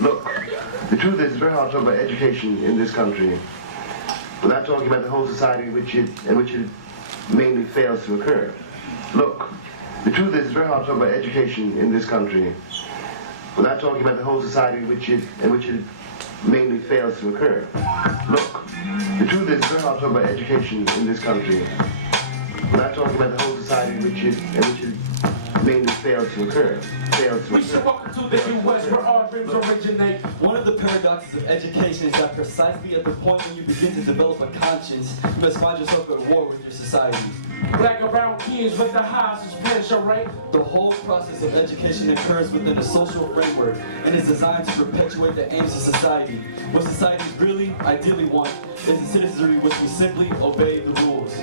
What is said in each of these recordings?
Look, the truth is, it's very hard to talk about education in this country without talking about the whole society in which it mainly fails to occur. Look, the truth is, it's very hard to talk about education in this country without talking about the whole society in which it mainly fails to occur. Look, the truth is, it's very hard to talk about education in this country without talking about the whole society in which it mainly fails to occur. We should welcome to the U.S. where all dreams originate. One of the paradoxes of education is that precisely at the point when you begin to develop a conscience, you must find yourself at war with your society. Black and brown kids with the high suspension rate. The whole process of education occurs within a social framework and is designed to perpetuate the aims of society. What societies really, ideally want is a citizenry which will simply obey the rules.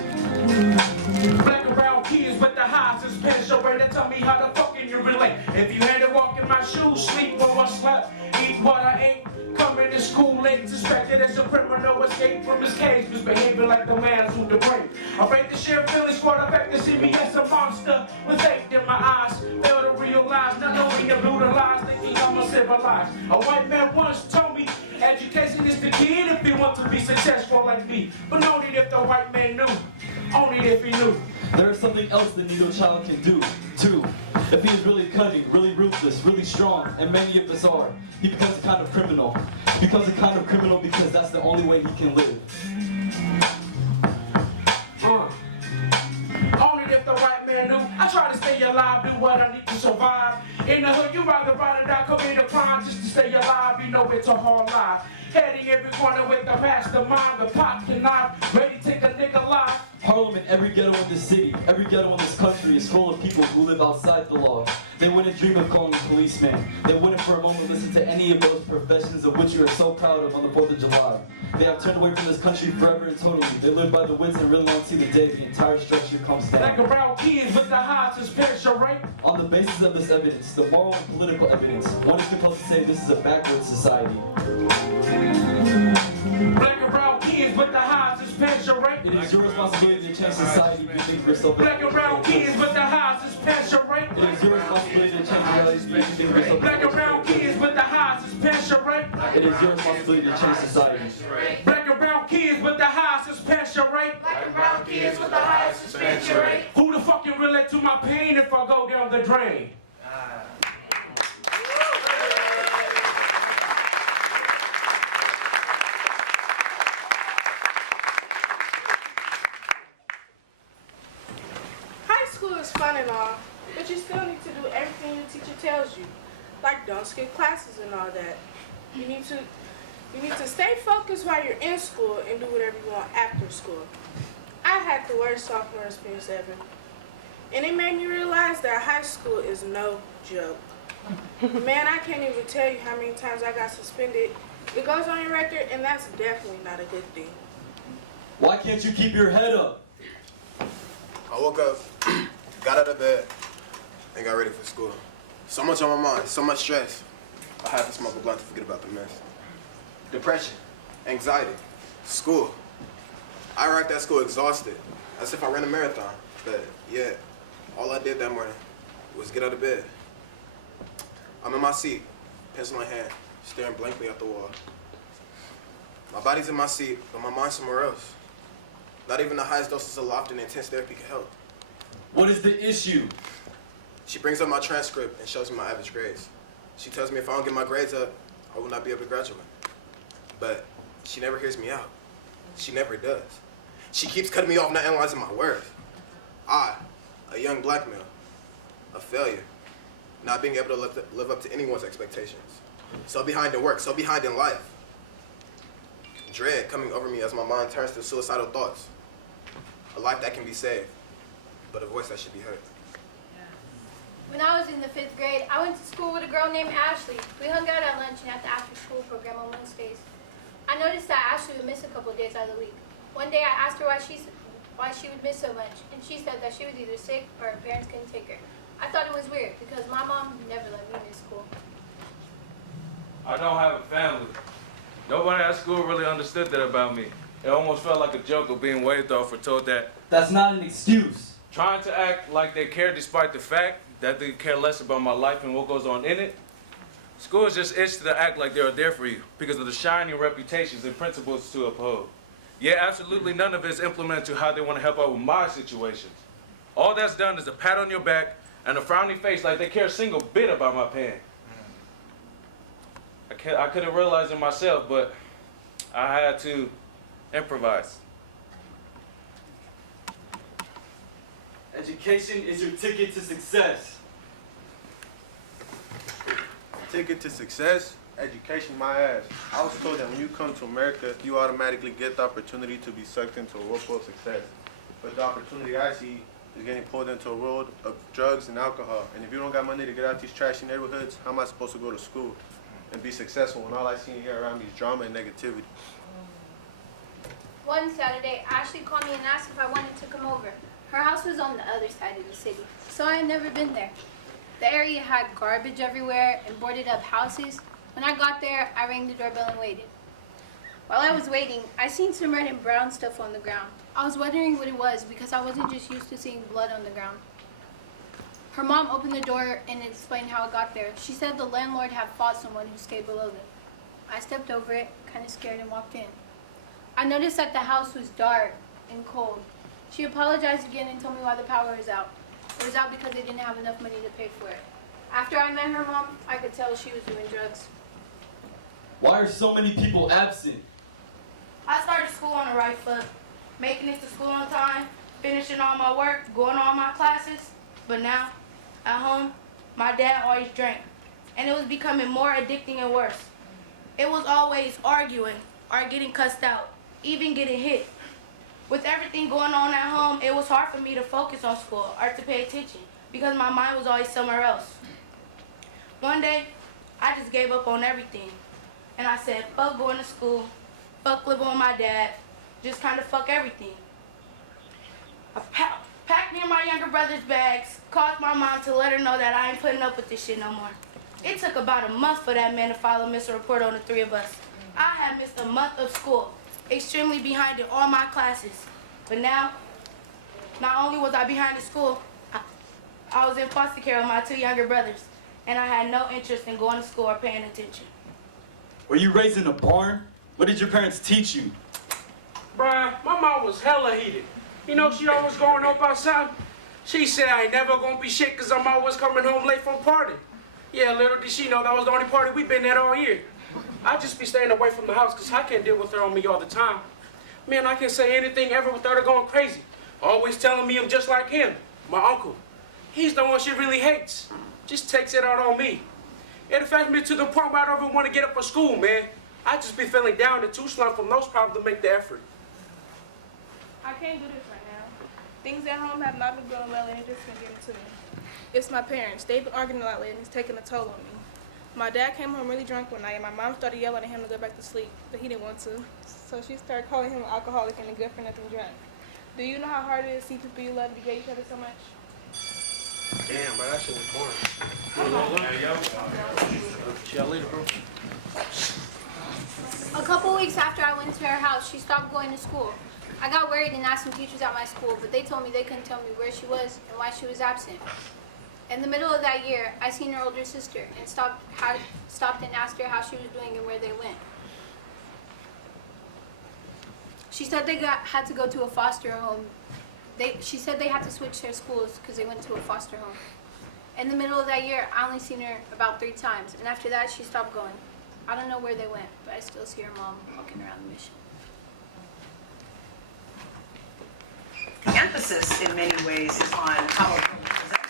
Black and brown kids with the high suspension rate. They tell me how the fuck can you relate? If you had to walk in my shoes, sleep while I slept, eat what I ate, coming to school late, suspected as a criminal, escape from his cage, misbehaving like the man who depraved. Afraid to share feelings for the fact to see me as a monster with hate in my eyes. Fail to realize, not knowing to brutalize, thinking I'm uncivilized. A white man once told me, education is the key if you want to be successful like me. But only if the white man knew, only if he knew. There is something else the Negro child can do, too. If he is really cunning, really ruthless, really strong, and many of us are, he becomes a kind of criminal. He becomes a kind of criminal because that's the only way he can live. Only if the white man knew. I try to stay alive, do what I need to survive. In the hood, you rather ride or die, commit a crime just to stay alive. You know it's a hard life. Heading every corner with the mastermind, the pop the knife, ready to take a nigga life. Harlem and every ghetto in this city, every ghetto in this country is full of people who live outside the law. They wouldn't dream of calling a policeman. They wouldn't for a moment listen to any of those professions of which you are so proud of on the 4th of July. They have turned away from this country forever and totally. They live by the wits and really won't see the day the entire structure comes down. Black and brown kids with the high suspension rate. On the basis of this evidence, the moral and political evidence, one is compelled to say this is a backward society. Black and brown kids with the high suspension rate. It is your responsibility to change society if you think yourself. Black and brown kids with the high suspension rate. It is your responsibility to change society if you think yourself. Black and brown kids with the high suspension rate. It is your responsibility to change society. Black and brown kids with the high suspension rate. Black and brown kids with the high suspension rate. Who the fuck can relate to my pain if I go down the drain? Fun and all, but you still need to do everything your teacher tells you, like don't skip classes and all that. You need to stay focused while you're in school and do whatever you want after school. I had the worst sophomore experience ever, and it made me realize that high school is no joke. Man, I can't even tell you how many times I got suspended. It goes on your record, and that's definitely not a good thing. Why can't you keep your head up? I woke up, got out of bed, and got ready for school. So much on my mind, so much stress. I had to smoke a blunt to forget about the mess. Depression, anxiety, school. I arrived at school exhausted, as if I ran a marathon. But yeah, all I did that morning was get out of bed. I'm in my seat, pencil in hand, staring blankly at the wall. My body's in my seat, but my mind's somewhere else. Not even the highest doses of loft and intense therapy can help. What is the issue? She brings up my transcript and shows me my average grades. She tells me if I don't get my grades up, I will not be able to graduate. But she never hears me out. She never does. She keeps cutting me off, not analyzing my words. I, a young black male, a failure, not being able to live up to anyone's expectations. So behind in work, so behind in life. Dread coming over me as my mind turns to suicidal thoughts. A life that can be saved, but a voice that should be heard. When I was in the 5th grade, I went to school with a girl named Ashley. We hung out at lunch and at the after-school program on Wednesdays. I noticed that Ashley would miss a couple of days out of the week. One day I asked her why she would miss so much, and she said that she was either sick or her parents couldn't take her. I thought it was weird because my mom never let me miss school. I don't have a family. Nobody at school really understood that about me. It almost felt like a joke of being waved off or told that. That's not an excuse. Trying to act like they care despite the fact that they care less about my life and what goes on in it. Schools just itch to act like they're there for you because of the shining reputations and principles to uphold. Yet absolutely none of it is implemented to how they want to help out with my situations. All that's done is a pat on your back and a frowny face like they care a single bit about my pain. I couldn't realize it myself, but I had to improvise. Education is your ticket to success. Ticket to success, education, my ass. I was told that when you come to America, you automatically get the opportunity to be sucked into a whirlpool of success. But the opportunity I see is getting pulled into a world of drugs and alcohol. And if you don't got money to get out these trashy neighborhoods, how am I supposed to go to school and be successful when all I see and hear around me is drama and negativity? One Saturday, Ashley called me and asked if I wanted to come over. Her house was on the other side of the city, so I had never been there. The area had garbage everywhere and boarded up houses. When I got there, I rang the doorbell and waited. While I was waiting, I seen some red and brown stuff on the ground. I was wondering what it was because I wasn't just used to seeing blood on the ground. Her mom opened the door and explained how it got there. She said the landlord had fought someone who stayed below them. I stepped over it, kind of scared, and walked in. I noticed that the house was dark and cold. She apologized again and told me why the power was out. It was out because they didn't have enough money to pay for it. After I met her mom, I could tell she was doing drugs. Why are so many people absent? I started school on the right foot, making it to school on time, finishing all my work, going to all my classes. But now, at home, my dad always drank, and it was becoming more addicting and worse. It was always arguing or getting cussed out, even getting hit. With everything going on at home, it was hard for me to focus on school or to pay attention because my mind was always somewhere else. One day, I just gave up on everything. And I said, fuck going to school, fuck living with my dad, just kind of fuck everything. I packed me and my younger brother's bags, called my mom to let her know that I ain't putting up with this shit no more. It took about a month for that man to file a missing report on the three of us. I had missed a month of school, extremely behind in all my classes. But now, not only was I behind in school, I was in foster care with my two younger brothers, and I had no interest in going to school or paying attention. Were you raised in a barn? What did your parents teach you? Bruh, my mom was hella heated. You know, she always going up outside. She said I ain't never gonna be shit because I'm always coming home late from party. Yeah, little did she know that was the only party we been at all year. I just be staying away from the house because I can't deal with her on me all the time. Man, I can't say anything ever without her going crazy. Always telling me I'm just like him, my uncle. He's the one she really hates. Just takes it out on me. It affects me to the point where I don't even want to get up for school, man. I just be feeling down and too slumped from those problems to make the effort. I can't do this right now. Things at home have not been going well and it's just been getting to me. It's my parents. They've been arguing a lot lately and it's taking a toll on me. My dad came home really drunk one night and my mom started yelling at him to go back to sleep, but he didn't want to. So she started calling him an alcoholic and a good for nothing drunk. Do you know how hard it is to see people you love to hate each other so much? Damn, bro, that shit was boring. See y'all later, bro. A couple weeks after I went to her house, she stopped going to school. I got worried and asked some teachers at my school, but they told me they couldn't tell me where she was and why she was absent. In the middle of that year, I seen her older sister and stopped and asked her how she was doing and where they went. She said they had to go to a foster home. She said they had to switch their schools because they went to a foster home. In the middle of that year, I only seen her about 3 times, and after that, she stopped going. I don't know where they went, but I still see her mom walking around the mission. The emphasis, in many ways, is on how a girl is presented.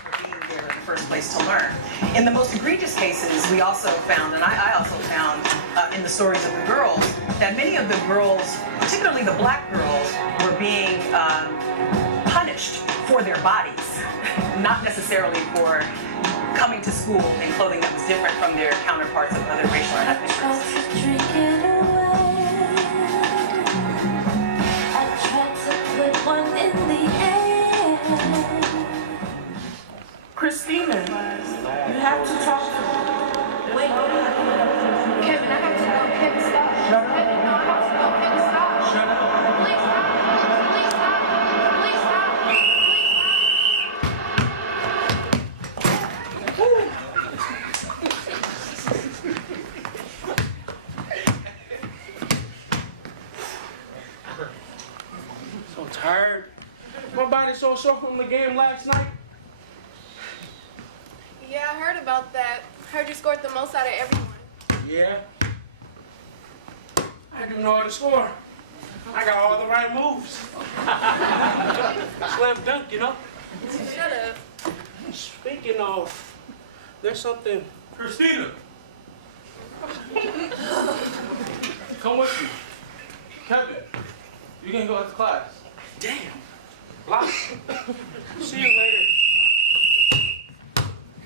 For being there in the first place to learn. In the most egregious cases, we also found, and I also found in the stories of the girls, that many of the girls, particularly the black girls, were being punished for their bodies, not necessarily for coming to school in clothing that was different from their counterparts of other racial and ethnic groups. Christina, you have to talk to me. Wait. Kevin, I have to go. Kevin, stop. Shut up. Kevin, no, I have to go. Kevin, stop. Shut up. Please stop. Please stop. Please stop. Please stop. game last night? Yeah, I heard about that. Heard you scored the most out of everyone. Yeah. I do know how to score. I got all the right moves. Slam dunk, you know? Shut up. Speaking of, there's something. Christina! Come with me. Kevin, you can go to class. Damn. Block. See you later.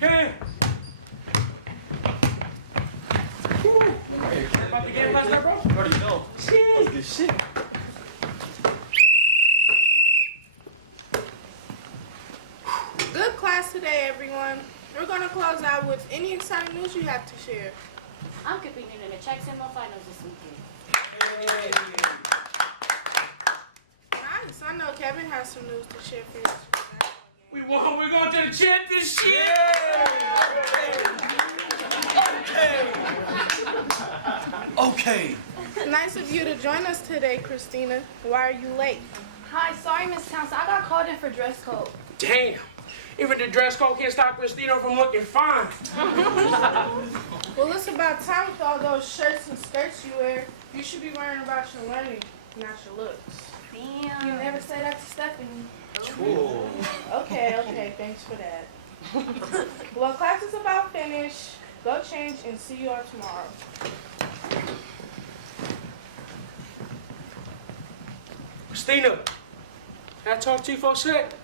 Hey! Hey, about the game last night, bro? Already know. Shit. Good shit. Good class today, everyone. We're going to close out with any exciting news you have to share. I'm competing in the track semifinals this weekend. Nice. I know Kevin has some news to share for you. We won. We're going to the championship. Okay. Nice of you to join us today, Christina. Why are you late? Hi, sorry, Miss Townsend. I got called in for dress code. Damn. Even the dress code can't stop Christina from looking fine. Well, it's about time with all those shirts and skirts you wear. You should be worrying about your learning, not your looks. Damn. You never say that to Stephanie. Cool. Okay, thanks for that. Well, class is about finished. Go change and see you all tomorrow. Christina, can I talk to you for a sec?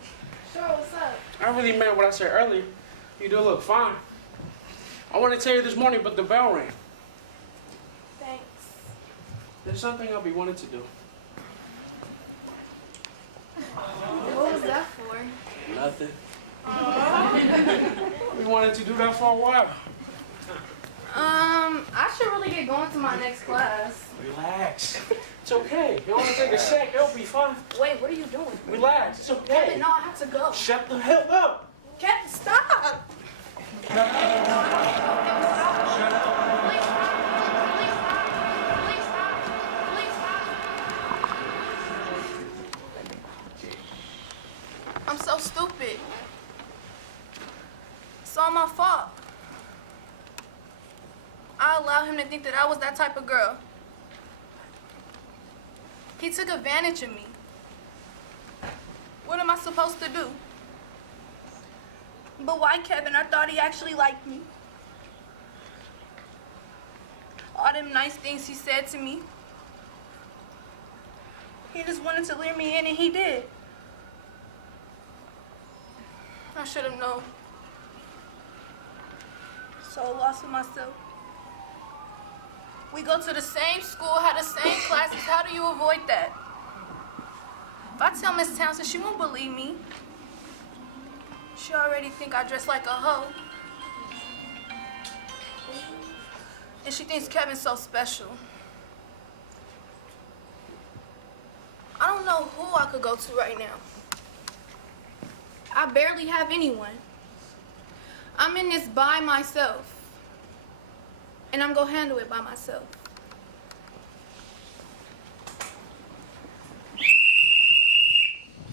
Sure, what's up? I really meant what I said earlier. You do look fine. I want to tell you this morning, but the bell rang. Thanks. There's something I'll be wanting to do. What was that for? Nothing. We wanted to do that for a while. I should really get going to my next class. Relax. It's okay. You only take a sec. It'll be fine. Wait, what are you doing? Relax. It's okay. Kevin, no, I have to go. Shut the hell up. Kevin, stop! I'm so stupid. It's all my fault. I allowed him to think that I was that type of girl. He took advantage of me. What am I supposed to do? But why, Kevin? I thought he actually liked me. All them nice things he said to me. He just wanted to lure me in, and he did. I should have known. So lost with myself. We go to the same school, have the same classes. How do you avoid that? If I tell Miss Townsend, she won't believe me. She already think I dress like a hoe. And she thinks Kevin's so special. I don't know who I could go to right now. I barely have anyone. I'm in this by myself. And I'm gonna handle it by myself.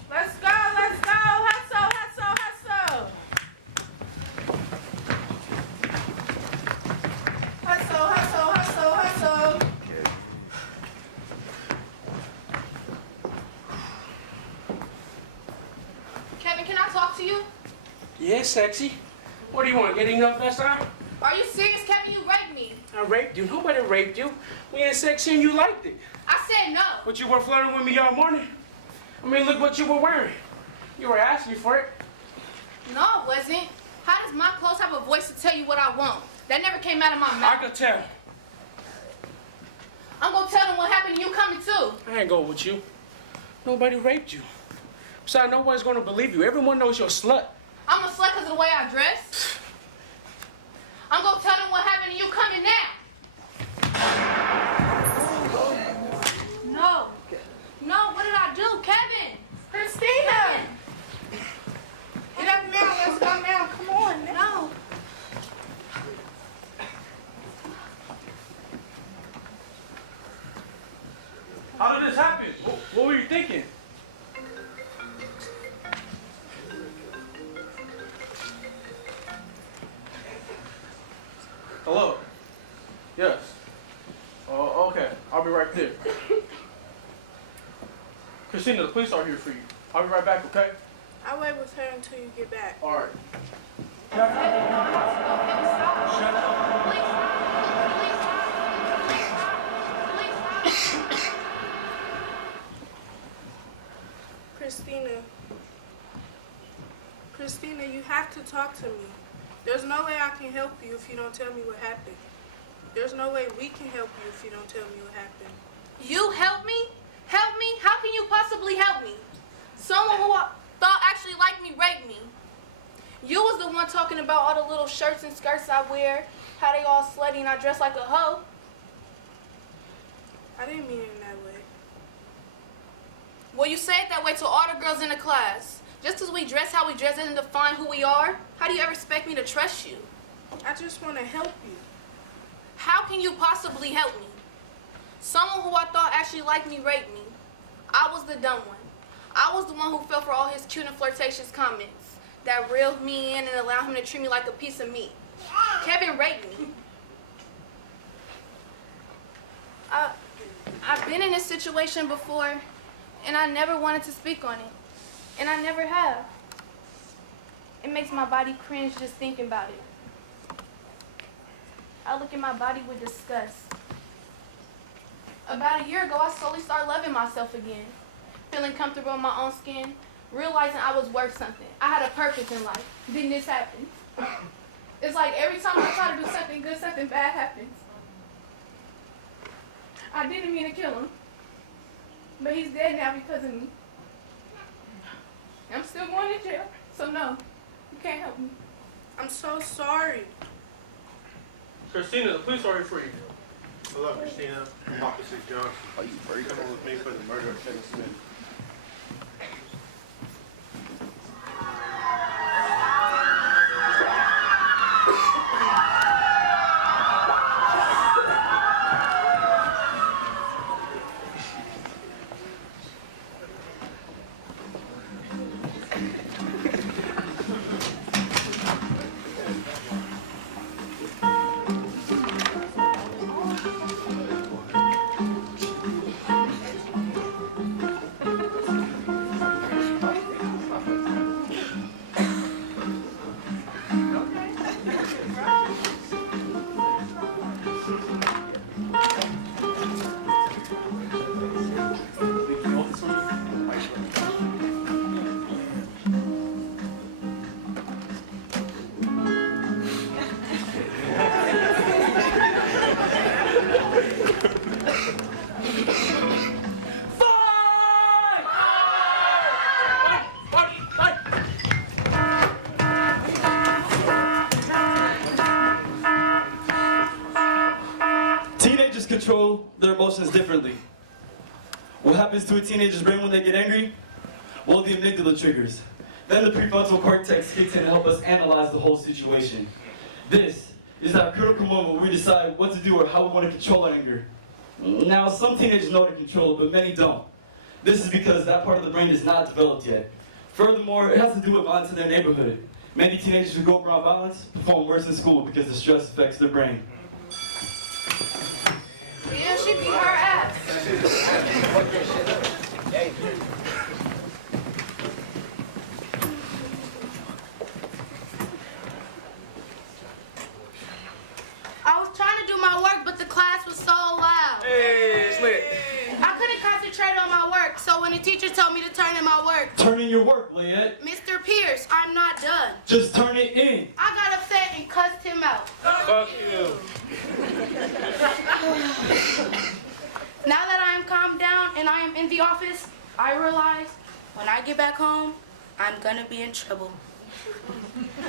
Let's go, let's go. Hustle, hustle, hustle. Hustle, hustle, hustle, hustle. Kevin, can I talk to you? Yeah, sexy. What do you want? Getting up last time? Are you serious, Kevin? You raped me. I raped you. Nobody raped you. We ain't sexy and you liked it. I said no. But you were flirting with me all morning. I mean, look what you were wearing. You were asking for it. No, it wasn't. How does my clothes have a voice to tell you what I want? That never came out of my I mouth. could tell. I'm gonna tell them what happened and you coming too. I ain't going with you. Nobody raped you. Besides, nobody's gonna believe you. Everyone knows you're a slut. I'm a slut because of the way I dress. I'm gonna tell them what happened and you coming now. No. No, what did I do? Kevin! Christina! Get up now, let's go now. Come on. No. How did this happen? What were you thinking? Hello? Yes. Okay. I'll be right there. Christina, the police are here for you. I'll be right back, okay? I'll wait with her until you get back. All right. Christina, you have to talk to me. There's no way I can help you if you don't tell me what happened. There's no way we can help you if you don't tell me what happened. You help me? Help me? How can you possibly help me? Someone who I thought actually liked me raped me. You was the one talking about all the little shirts and skirts I wear, how they all slutty and I dress like a hoe. I didn't mean it in that way. Well, you say it that way to all the girls in the class. Just because we dress how we dress doesn't define who we are. How do you ever expect me to trust you? I just want to help you. How can you possibly help me? Someone who I thought actually liked me raped me. I was the dumb one. I was the one who fell for all his cute and flirtatious comments that reeled me in and allowed him to treat me like a piece of meat. Kevin raped me. I've been in this situation before, and I never wanted to speak on it. And I never have. It makes my body cringe just thinking about it. I look at my body with disgust. About a year ago, I slowly started loving myself again. Feeling comfortable in my own skin. Realizing I was worth something. I had a purpose in life. Then this happened. It's like every time I try to do something good, something bad happens. I didn't mean to kill him. But he's dead now because of me. I'm still going to jail. So no, you can't help me. I'm so sorry. Christina, the police are here for you. Hello, Christina. I'm Officer Johnson. Are you coming with me for the murder of Kevin Smith? Teenagers control their emotions differently. What happens to a teenager's brain when they get angry? Well, the amygdala triggers. Then the prefrontal cortex kicks in to help us analyze the whole situation. This is that critical moment where we decide what to do or how we want to control our anger. Now, some teenagers know how to control it, but many don't. This is because that part of the brain is not developed yet. Furthermore, it has to do with violence in their neighborhood. Many teenagers who grow up around violence perform worse in school because the stress affects their brain. Yeah, she beat her ass. I was trying to do my work, but the class was so loud. Hey, it's lit. I couldn't concentrate on my work, so when the teacher told me to turn in my work, Turn in your work, Leanne. Mr. Pierce, I'm not done. Just turn it in. I got upset and cussed him out. Fuck you. Now that I am calmed down and I am in the office, I realize when I get back home, I'm gonna be in trouble.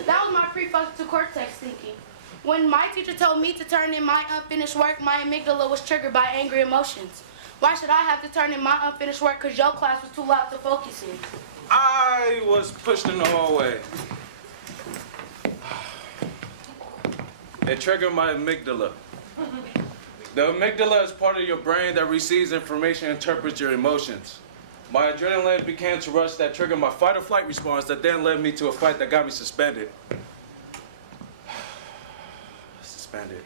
That was my prefrontal cortex thinking. When my teacher told me to turn in my unfinished work, my amygdala was triggered by angry emotions. Why should I have to turn in my unfinished work because your class was too loud to focus in? I was pushed in the hallway. It triggered my amygdala. The amygdala is part of your brain that receives information and interprets your emotions. My adrenaline began to rush that triggered my fight or flight response that then led me to a fight that got me suspended. expanded.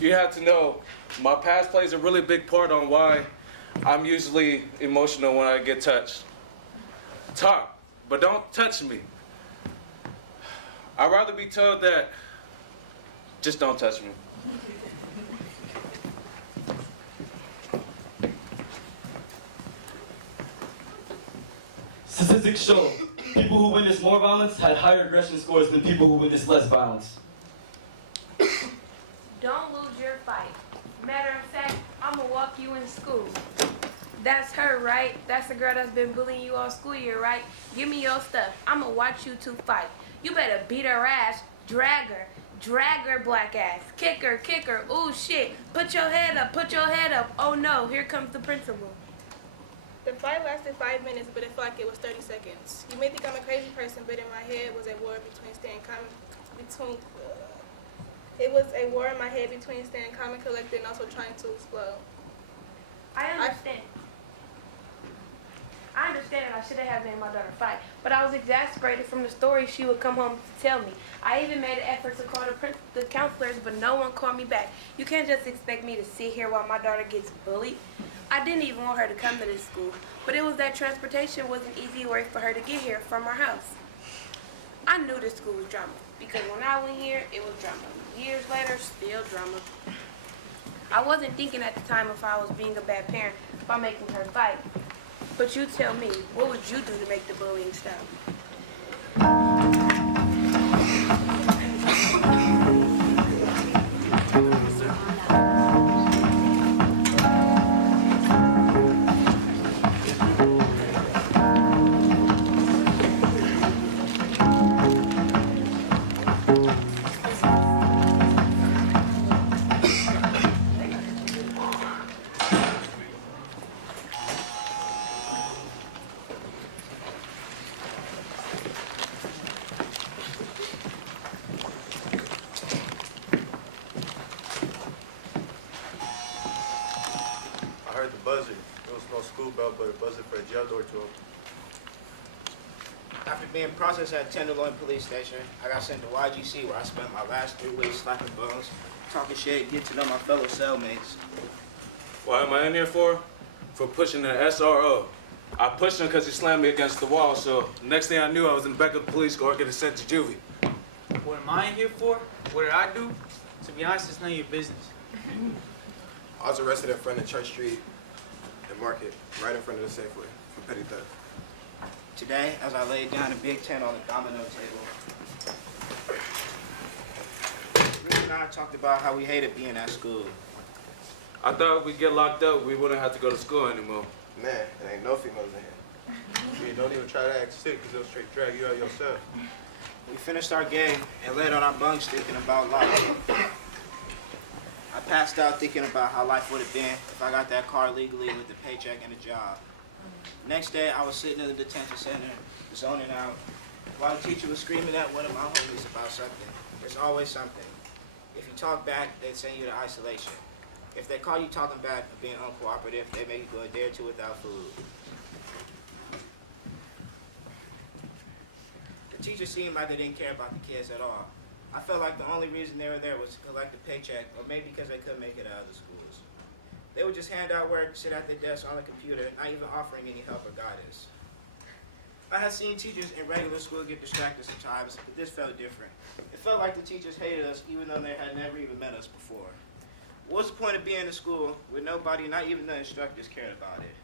You have to know, my past plays a really big part on why I'm usually emotional when I get touched. Talk, but don't touch me. I'd rather be told that, just don't touch me. Statistics show people who witnessed more violence had higher aggression scores than people who witnessed less violence. Don't lose your fight. Matter of fact, I'ma walk you in school. That's her, right? That's the girl that's been bullying you all school year, right? Give me your stuff. I'ma watch you two fight. You better beat her ass, drag her black ass, kick her, ooh shit. Put your head up, oh no, here comes the principal. The fight lasted 5 minutes, but it felt like it was 30 seconds. You may think I'm a crazy person, but in my head was a war between staying calm and collected and also trying to explode. I understand that I shouldn't have made my daughter fight, but I was exasperated from the story she would come home to tell me. I even made an effort to call the counselors, but no one called me back. You can't just expect me to sit here while my daughter gets bullied. I didn't even want her to come to this school, but it was that transportation was an easy way for her to get here from our house. I knew this school was drama, because when I went here, it was drama. Years later, still drama. I wasn't thinking at the time if I was being a bad parent by making her fight. But you tell me, what would you do to make the bullying stop? I heard the buzzer. There was no school bell, but a buzzer for a jail door to open. After being processed at Tenderloin Police Station, I got sent to YGC where I spent my last 3 weeks slapping bones, talking shit, getting to know my fellow cellmates. What am I in here for? For pushing the SRO. I pushed him because he slammed me against the wall, so next thing I knew, I was in the back of the police car getting sent to juvie. What am I in here for? What did I do? To be honest, it's none of your business. I was arrested in front of Church Street and Market, right in front of the Safeway, for petty theft. Today, as I laid down a Big Ten on the domino table, Rick and I talked about how we hated being at school. I thought if we get locked up, we wouldn't have to go to school anymore. Man, there ain't no females in here. Don't even try to act sick, because they'll straight drag you out yourself. We finished our game and laid on our bunks thinking about life. I passed out thinking about how life would have been if I got that car legally with a paycheck and a job. Next day, I was sitting in the detention center, zoning out, while the teacher was screaming at one of my homies about something. There's always something. If you talk back, they'd send you to isolation. If they call you talking back or being uncooperative, they make you go a day or two without food. The teachers seemed like they didn't care about the kids at all. I felt like the only reason they were there was to collect a paycheck, or maybe because they couldn't make it out of the schools. They would just hand out work, sit at their desk on the computer, not even offering any help or guidance. I had seen teachers in regular school get distracted sometimes, but this felt different. It felt like the teachers hated us even though they had never even met us before. What's the point of being in school with nobody, not even the instructors, cared about it?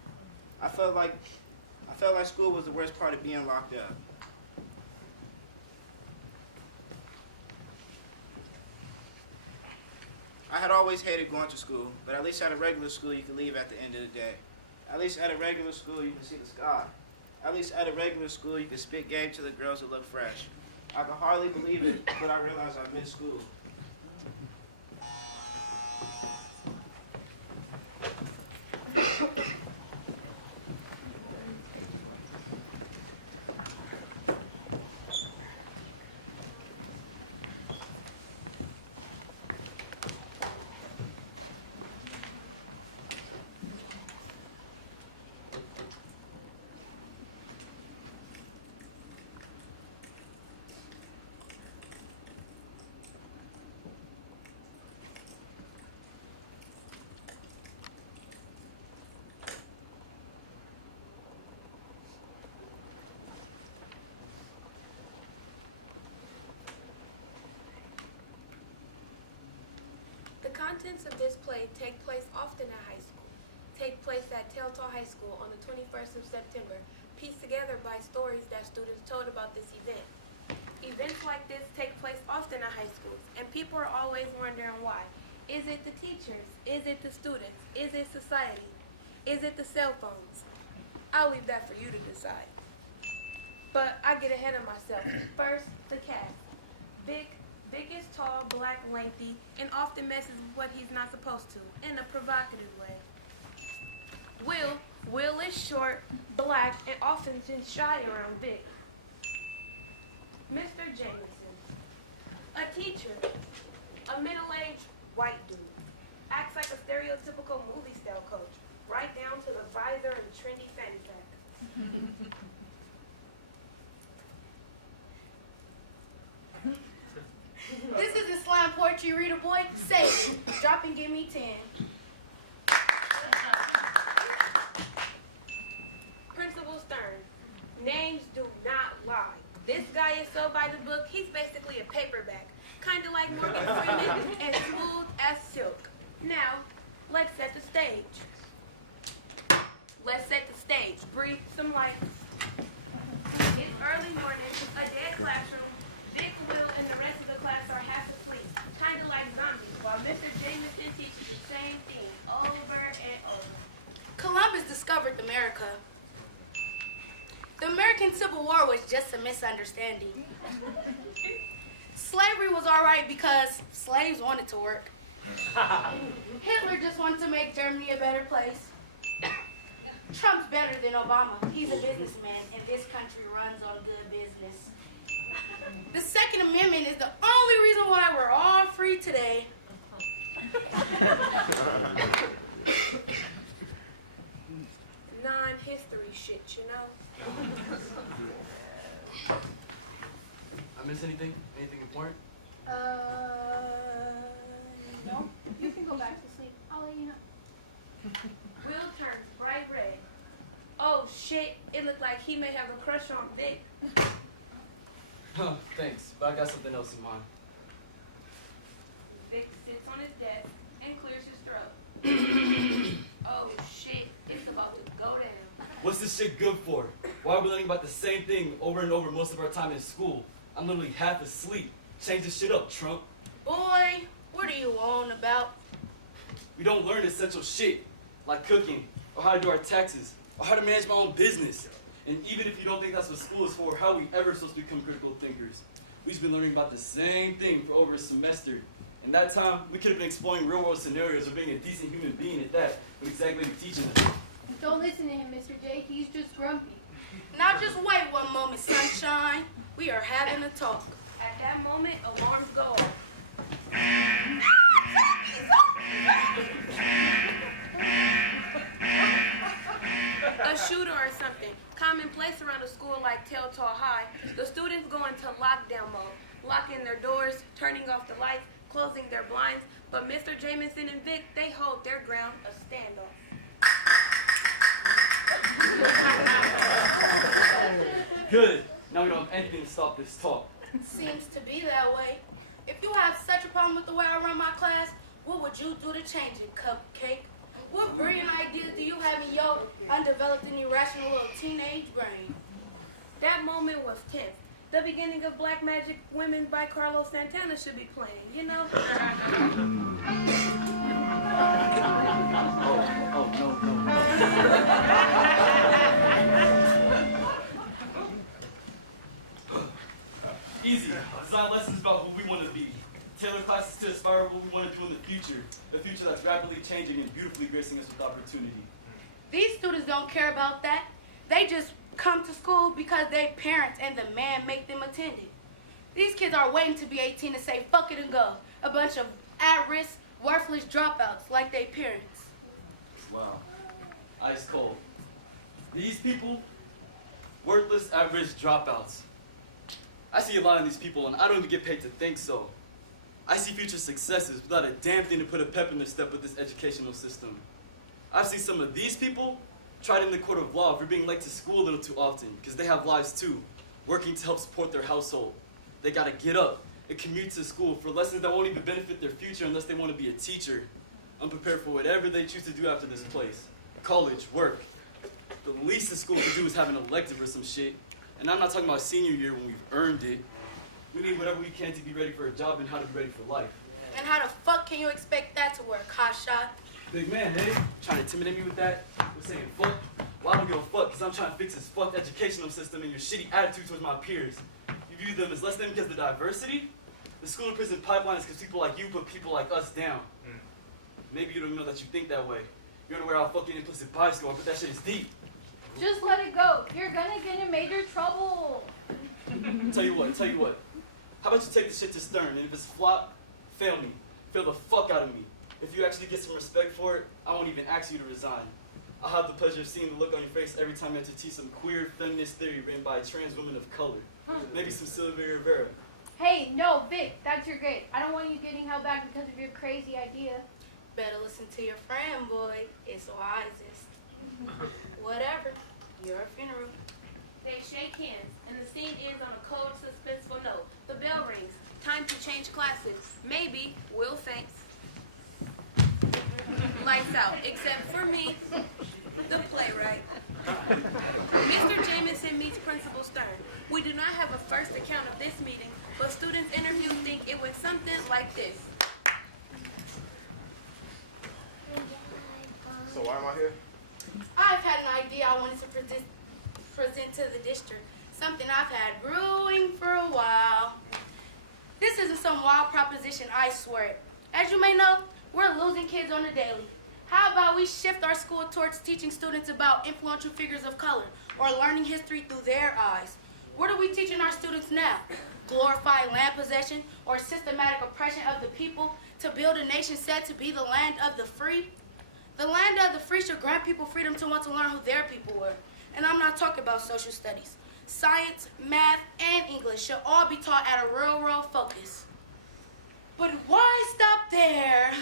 I felt like school was the worst part of being locked up. I had always hated going to school, but at least at a regular school you could leave at the end of the day. At least at a regular school you can see the sky. At least at a regular school you can spit game to the girls who look fresh. I could hardly believe it, but I realized I missed school. contents of this play take place often at high school. Take place at Telto High School on the 21st of September, pieced together by stories that students told about this event. Events like this take place often at high schools, and people are always wondering why. Is it the teachers? Is it the students? Is it society? Is it the cell phones? I'll leave that for you to decide. But I get ahead of myself. First, the cast. Vic is tall, black, lengthy, and often messes with what he's not supposed to, in a provocative way. Will is short, black, and often seems shy around Vic. Mr. Jameson, a teacher, a middle-aged white dude, acts like a stereotypical movie style coach, right down to the visor and trendy fanny pack. This isn't slam poetry, reader boy. Say it. Drop and give me 10. Principal Stern, names do not lie. This guy is so by the book, he's basically a paperback, kind of like Morgan Freeman and smooth as silk. Now, let's set the stage. Let's set the stage. Breathe some lights. It's early morning, a dead classroom. Vic, Will, and the rest of the class are half asleep, kind of like zombies, while Mr. Jameson teaches the same thing over and over. Columbus discovered America. The American Civil War was just a misunderstanding. Slavery was all right because slaves wanted to work. Hitler just wanted to make Germany a better place. Trump's better than Obama. He's a businessman, and this country runs on good business. The Second Amendment is the only reason why we're all free today. Non-history shit, you know? I miss anything? Anything important? No. You can go back to sleep. I'll let you know. Will turns bright red. Oh shit, it looked like he may have a crush on Vic. Thanks, but I got something else in mind. Vic sits on his desk and clears his throat. Oh shit, it's about to go down. What's this shit good for? Why are we learning about the same thing over and over most of our time in school? I'm literally half asleep. Change this shit up, Trump. Boy, what are you on about? We don't learn essential shit, like cooking, or how to do our taxes, or how to manage my own business. And even if you don't think that's what school is for, how are we ever supposed to become critical thinkers? We've been learning about the same thing for over a semester. In that time, we could have been exploring real-world scenarios or being a decent human being at that, but exactly teaching them. Don't listen to him, Mr. J. He's just grumpy. Now just wait one moment, sunshine. We are having a talk. At that moment, alarms go off. A shooter or something. Commonplace around a school like Telto High. The students go into lockdown mode, locking their doors, turning off the lights, closing their blinds. But Mr. Jameson and Vic, they hold their ground, a standoff. Good. Now we don't have anything to stop this talk. Seems to be that way. If you have such a problem with the way I run my class, what would you do to change it, Cupcake? What brilliant ideas do you have in your undeveloped and irrational little teenage brain? That moment was tense. The beginning of Black Magic Women by Carlos Santana should be playing, you know? Easy. Design lessons about who we want to be. Tailor classes to aspire what we want to do in the future. A future that's rapidly changing and beautifully gracing us with opportunity. These students don't care about that. They just come to school because their parents and the man make them attend it. These kids are waiting to be 18 to say fuck it and go. A bunch of at-risk, worthless dropouts like their parents. Wow. Ice cold. These people, worthless, at-risk dropouts. I see a lot of these people and I don't even get paid to think so. I see future successes without a damn thing to put a pep in their step with this educational system. I've seen some of these people tried in the court of law for being late to school a little too often because they have lives too, working to help support their household. They gotta get up, and commute to school for lessons that won't even benefit their future unless they want to be a teacher, unprepared for whatever they choose to do after this place. College, work. The least a school could do is have an elective or some shit. And I'm not talking about senior year when we've earned it. We need whatever we can to be ready for a job and how to be ready for life. And how the fuck can you expect that to work, hotshot? Big man, hey? Trying to intimidate me with that? We're saying fuck? Well, I don't give a fuck because I'm trying to fix this fucked educational system and your shitty attitude towards my peers. You view them as less than because of the diversity? The school and prison pipeline is because people like you put people like us down. Maybe you don't know that you think that way. You're unaware how fucking implicit bias go on, but that shit is deep. Just let it go. You're gonna get in major trouble. Tell you what. How about you take this shit to Stern, and if it's a flop, fail me. Fail the fuck out of me. If you actually get some respect for it, I won't even ask you to resign. I'll have the pleasure of seeing the look on your face every time you have to teach some queer feminist theory written by a trans woman of color. Maybe some Sylvia Rivera. Hey, no, Vic, that's your grade. I don't want you getting held back because of your crazy idea. Better listen to your friend, boy. It's wisest. Whatever. Your funeral. They shake hands, and the scene ends on a cold, suspenseful note. The bell rings. Time to change classes. Maybe Will faints. Lights out, except for me, the playwright. Mr. Jamison meets Principal Stern. We do not have a first account of this meeting, but students interviewed think it went something like this. So why am I here? I've had an idea I wanted to present to the district. Something I've had brewing for a while. This isn't some wild proposition, I swear it. As you may know, we're losing kids on the daily. How about we shift our school towards teaching students about influential figures of color or learning history through their eyes? What are we teaching our students now? Glorifying land possession or systematic oppression of the people to build a nation said to be the land of the free? The land of the free should grant people freedom to want to learn who their people were. And I'm not talking about social studies. Science, math, and English should all be taught at a real focus. But why stop there?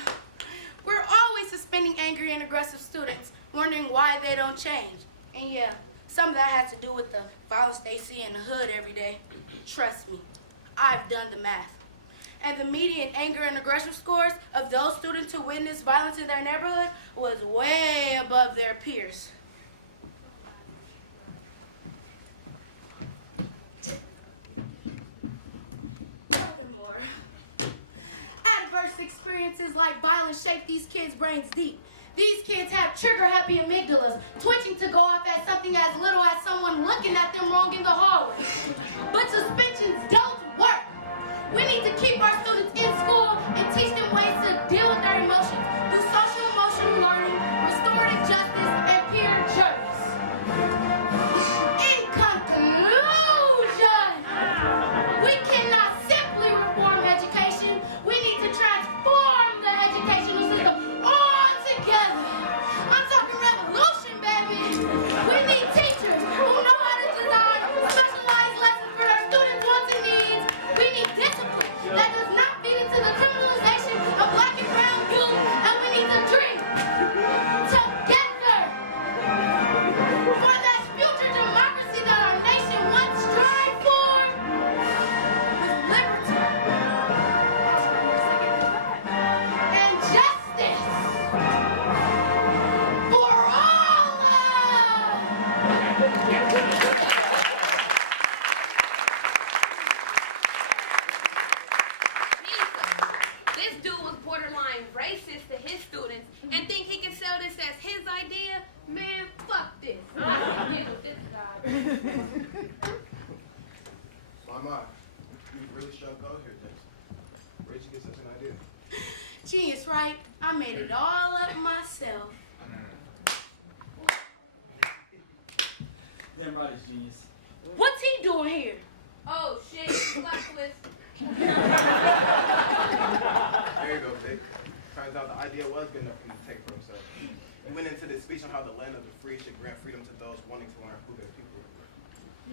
We're always suspending angry and aggressive students, wondering why they don't change. And yeah, some of that has to do with the violence they see in the hood every day. Trust me, I've done the math. And the median anger and aggression scores of those students who witnessed violence in their neighborhood was way above their peers. Furthermore, adverse experiences like violence shape these kids' brains deep. These kids have trigger-happy amygdalas, twitching to go off at something as little as someone looking at them wrong in the hallway. But suspensions don't work. We need to keep our students in school and teach them ways to deal with their emotions through social emotional learning, restorative justice, and peer journeys. In conclusion, we cannot simply reform education. We need to transform the educational system altogether. I'm talking revolution, baby. We need teachers who know how to design specialized lessons for their students' wants and needs. We need discipline that does not feed into the criminalization of black and brown youth, and we need to dream together for that future democracy that our nation once strive for, with liberty and justice for all This dude was borderline racist to his students and think he can sell this as his idea? Man, fuck this. Handle this guy. Why am I? You really struck gold here, Jason. Where'd you get such an idea? genius, right? I made it all up myself. Damn right it's genius. What's he doing here? Oh shit, plot twist. There you go, Vic. Turns out the idea was good enough for him to take for himself. He went into this speech on how the land of the free should grant freedom to those wanting to learn who their people were.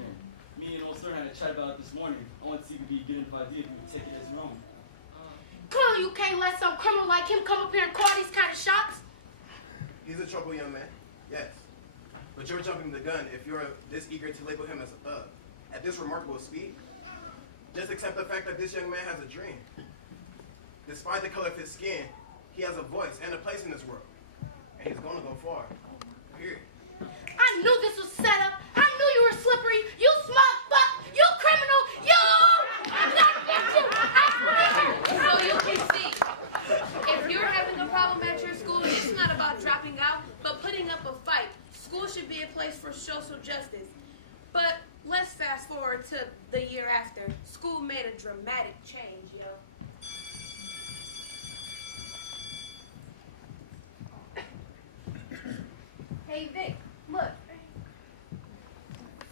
Yeah. Me and old sir had a chat about it this morning. I want to see if it'd be a good enough idea if we would take it as your own. Clearly you can't let some criminal like him come up here and call these kind of shots. He's a troubled young man, yes. But you're jumping the gun if you're this eager to label him as a thug. At this remarkable speed, Just accept the fact that this young man has a dream. Despite the color of his skin, he has a voice and a place in this world. And he's gonna go far. Period. I knew this was set up. I knew you were slippery. You smug fuck. You criminal. You. I'm gonna get you. I swear. So you can see, if you're having a problem at your school, it's not about dropping out, but putting up a fight. School should be a place for social justice. But let's fast forward to the year after. School made a dramatic change, yo. Hey Vic, look.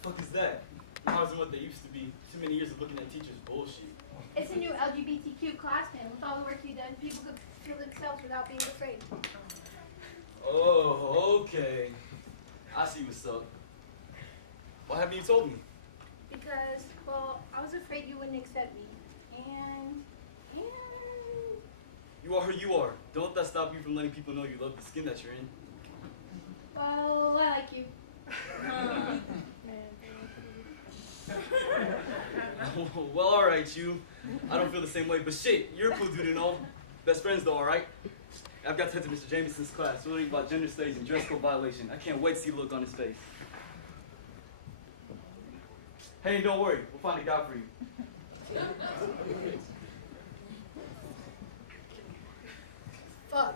Fuck is that? Ours isn't what they used to be. Too many years of looking at teachers' bullshit. It's a new LGBTQ class plan. With all the work you've done, people could feel themselves without being afraid. Oh, okay. I see what's up. Why haven't you told me? Because, well, I was afraid you wouldn't accept me. And You are who you are. Don't let that stop you from letting people know you love the skin that you're in. well, I like you. Well, alright, you. I don't feel the same way, but shit, you're a cool dude and all. Best friends though, alright? I've got to head to Mr. Jameson's class, learning about gender studies and dress code violation. I can't wait to see the look on his face. Hey, don't worry, we'll find a guy for you. Fuck.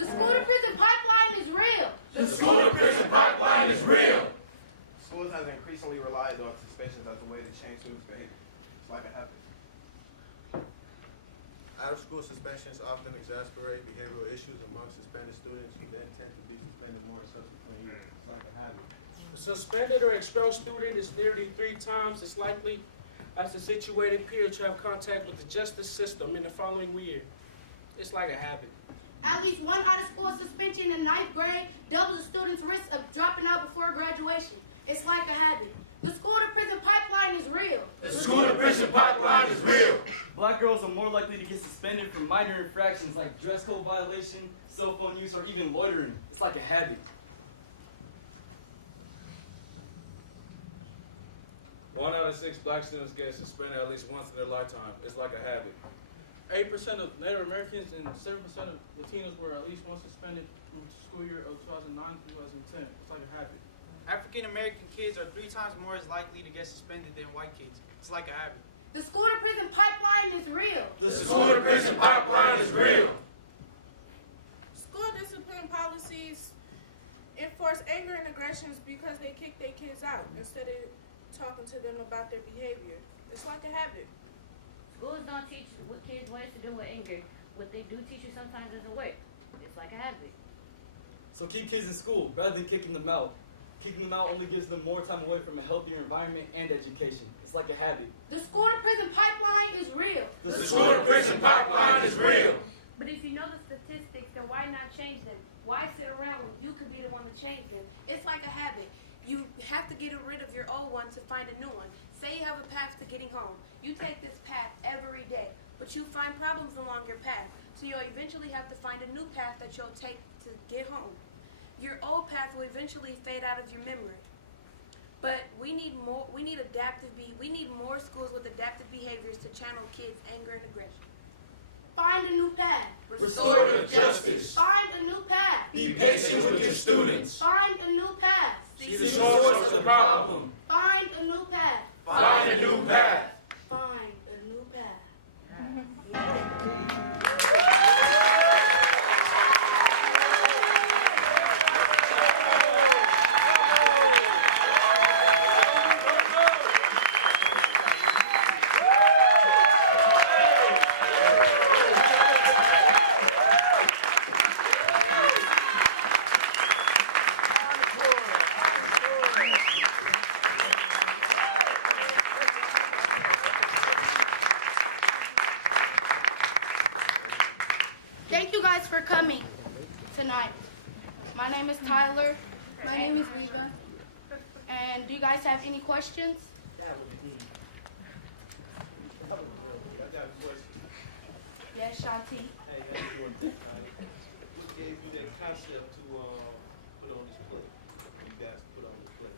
The school to prison pipeline is real. The school to prison pipeline is real. Schools has increasingly relied on suspensions as a way to change students' behavior. It's like a habit. Out-of-school suspensions often exacerbate behavioral issues among suspended students who then tend to be suspended more in subsequent years. It's like a habit. A suspended or expelled student is nearly 3 times as likely as a situated peer to have contact with the justice system in the following year. It's like a habit. At least one out-of-school suspension in 9th grade doubles a student's risk of dropping out before graduation. It's like a habit. The school to prison pipeline is real. The school to prison pipeline is real. Black girls are more likely to get suspended for minor infractions like dress code violation, cell phone use, or even loitering. It's like a habit. One out of 6 black students get suspended at least once in their lifetime. It's like a habit. 8% of Native Americans and 7% of Latinos were at least once suspended from the school year of 2009-2010. It's like a habit. African American kids are 3 times more as likely to get suspended than white kids. It's like a habit. The school to prison pipeline is real. The school to prison pipeline is real. School discipline policies enforce anger and aggressions because they kick their kids out instead of talking to them about their behavior. It's like a habit. Schools don't teach what kids ways to do with anger. What they do teach you sometimes doesn't work. It's like a habit. So keep kids in school rather than kicking them out. Kicking them out only gives them more time away from a healthier environment and education. It's like a habit. The school to prison pipeline is real. The school to prison pipeline is real. But if you know the statistics, then why not change them? Why sit around when you could be the one to change them? It's like a habit. You have to get rid of your old one to find a new one. Say you have a path to getting home. You take this path every day, but you find problems along your path. So you'll eventually have to find a new path that you'll take to get home. Your old path will eventually fade out of your memory. But we need more. We need more schools with adaptive behaviors to channel kids' anger and aggression. Find a new path. Restorative justice. Find a new path. Be patient with your students. Find a new path. See the source of the problem. Find a new path. Find a new path. Find a new path. Thank you guys for coming tonight. My name is Tyler. My name is Reba. And do you guys have any questions? Yes, Shanti. Hey, how you doing tonight? What gave you that concept to put on this play? You guys put on this play.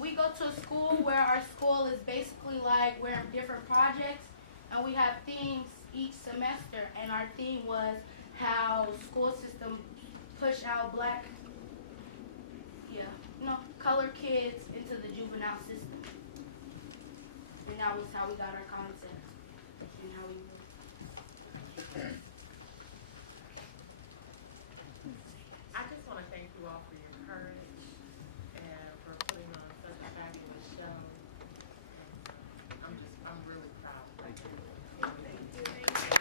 We go to a school where our school is basically like we're in different projects, and we have themes each semester. And our theme was how school system push out black, colored kids into the juvenile system. And that was how we got our concept and how we moved. I just want to thank you all for your courage and for putting on such a fabulous show. I'm really proud. Thank you. Thank you. Thank you.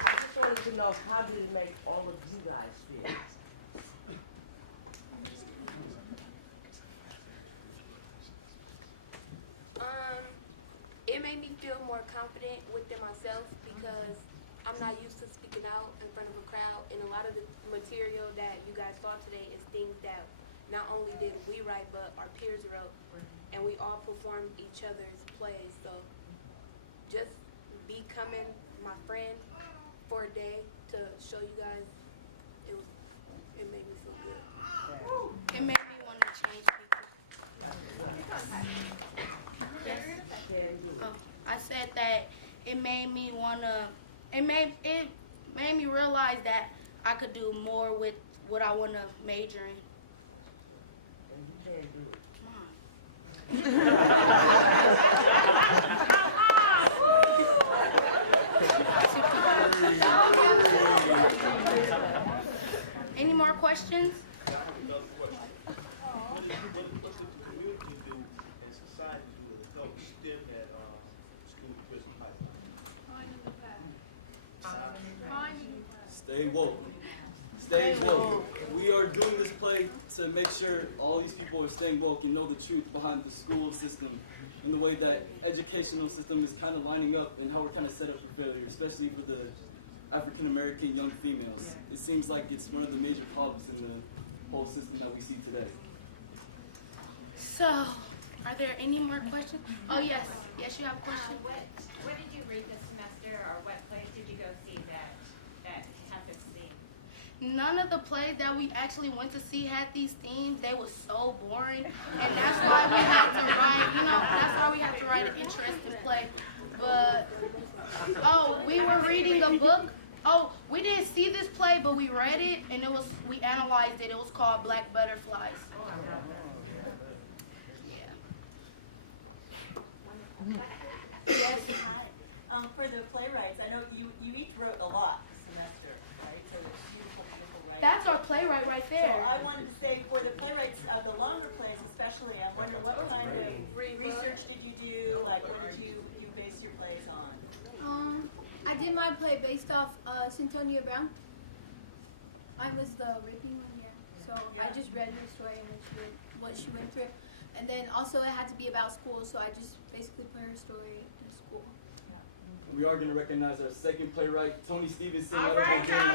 I just wanted to know, how did it make all of you guys feel? It made me feel more confident within myself because I'm not used to speaking out in front of a crowd, and a lot of the material that you guys saw today is things that not only did we write, but our peers wrote, and we all performed each other's plays. So just becoming my friend for a day to show you guys, it made me feel good. It made me want to change people. I said that it made me realize that I could do more with what I want to major in. And you can do it. Any more questions? I have another question. What does the community do and society do to help stem that school prison pipeline? Stay woke. Stay woke. We are doing this play to make sure all these people are staying woke and know the truth behind the school system and the way that educational system is kind of lining up and how we're kind of set up for failure, especially for the African American young females. It seems like it's one of the major problems in the whole system that we see today. So, are there any more questions? Oh, yes. Yes, you have a question? What did you read this semester, or what plays did you go see that had this theme? None of the plays that we actually went to see had these themes. They were so boring, and that's why we had to write. That's why we have to write an interesting play. But we were reading a book. We didn't see this play, but we read it, and we analyzed it. It was called Black Butterflies. Yes. For the playwrights, I know you each wrote a lot this semester, right? So it's beautiful writing. That's our playwright right there. So I wanted to say, for the playwrights, the longer plays especially, I wonder what kind of research did you do? Like, what did you base your plays on? I did my play based off Centonia Brown. I was the raping one, So I just read her story and what she went through. And then also it had to be about school, so I just basically put her story in school. We are going to recognize our second playwright, Tony Stevenson. All right, Tony!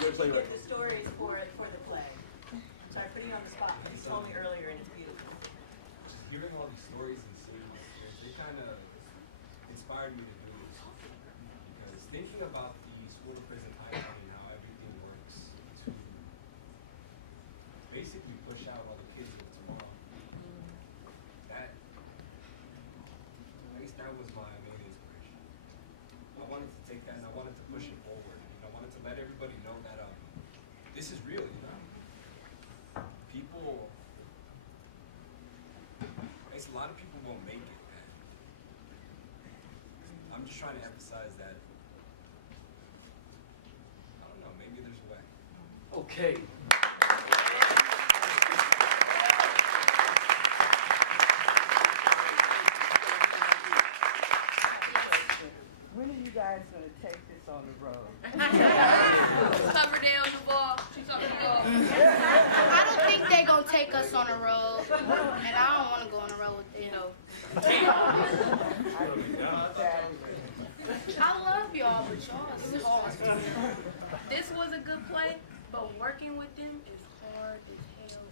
Good playwright. The stories for the play. So I'm putting you on the spot. You told me earlier, and it's beautiful. Hearing all these stories and seeing them, they kind of inspired me to do this. Because thinking about the school to prison pipeline and how everything works to basically push out all the kids of tomorrow, I guess that was my main inspiration. I wanted to take that and I wanted to push it forward. And I wanted to let everybody know that this is real, People, a lot of people won't make it, man. I'm just trying to emphasize that, I don't know, maybe there's a way. Okay. When are you guys gonna take this on the road? Coverdale, Duval, she's up Duval. I don't think they're gonna take us on the road, and I don't want to go on the road with them. I love y'all, but y'all is hard. This was a good play, but working with them is hard as hell.